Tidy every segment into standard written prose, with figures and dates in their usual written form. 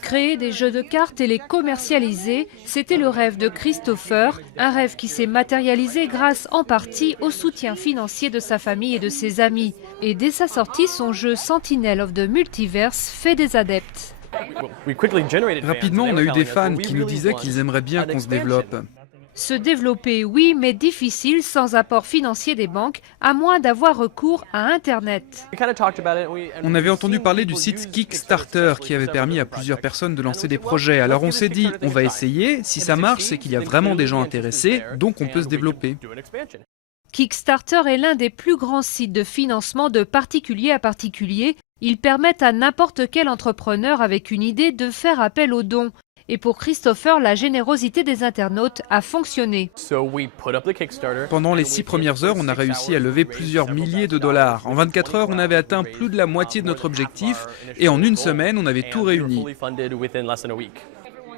Créer des jeux de cartes et les commercialiser, c'était le rêve de Christopher, un rêve qui s'est matérialisé grâce en partie au soutien financier de sa famille et de ses amis. Et dès sa sortie, son jeu Sentinel of the Multiverse fait des adeptes. Rapidement, on a eu des fans qui nous disaient qu'ils aimeraient bien qu'on se développe. Se développer, oui, mais difficile sans apport financier des banques, à moins d'avoir recours à Internet. On avait entendu parler du site Kickstarter qui avait permis à plusieurs personnes de lancer des projets. Alors on s'est dit, on va essayer, si ça marche, c'est qu'il y a vraiment des gens intéressés, donc on peut se développer. Kickstarter est l'un des plus grands sites de financement de particulier à particulier. Ils permettent à n'importe quel entrepreneur avec une idée de faire appel aux dons. Et pour Christopher, la générosité des internautes a fonctionné. Pendant les 6 premières heures, on a réussi à lever plusieurs milliers de dollars. En 24 heures, on avait atteint plus de la moitié de notre objectif et en une semaine, on avait tout réuni.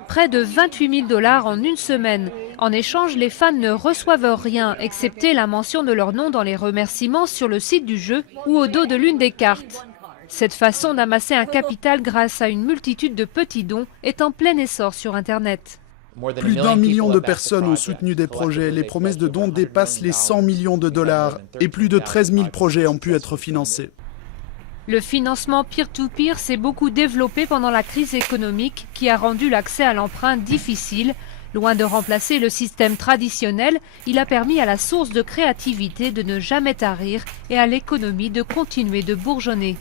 Près de 28 000 $ en une semaine. En échange, les fans ne reçoivent rien, excepté la mention de leur nom dans les remerciements sur le site du jeu ou au dos de l'une des cartes. Cette façon d'amasser un capital grâce à une multitude de petits dons est en plein essor sur Internet. Plus d'1 million de personnes ont soutenu des projets. Les promesses de dons dépassent les 100 millions de dollars et plus de 13 000 projets ont pu être financés. Le financement peer-to-peer s'est beaucoup développé pendant la crise économique qui a rendu l'accès à l'emprunt difficile. Loin de remplacer le système traditionnel, il a permis à la source de créativité de ne jamais tarir et à l'économie de continuer de bourgeonner.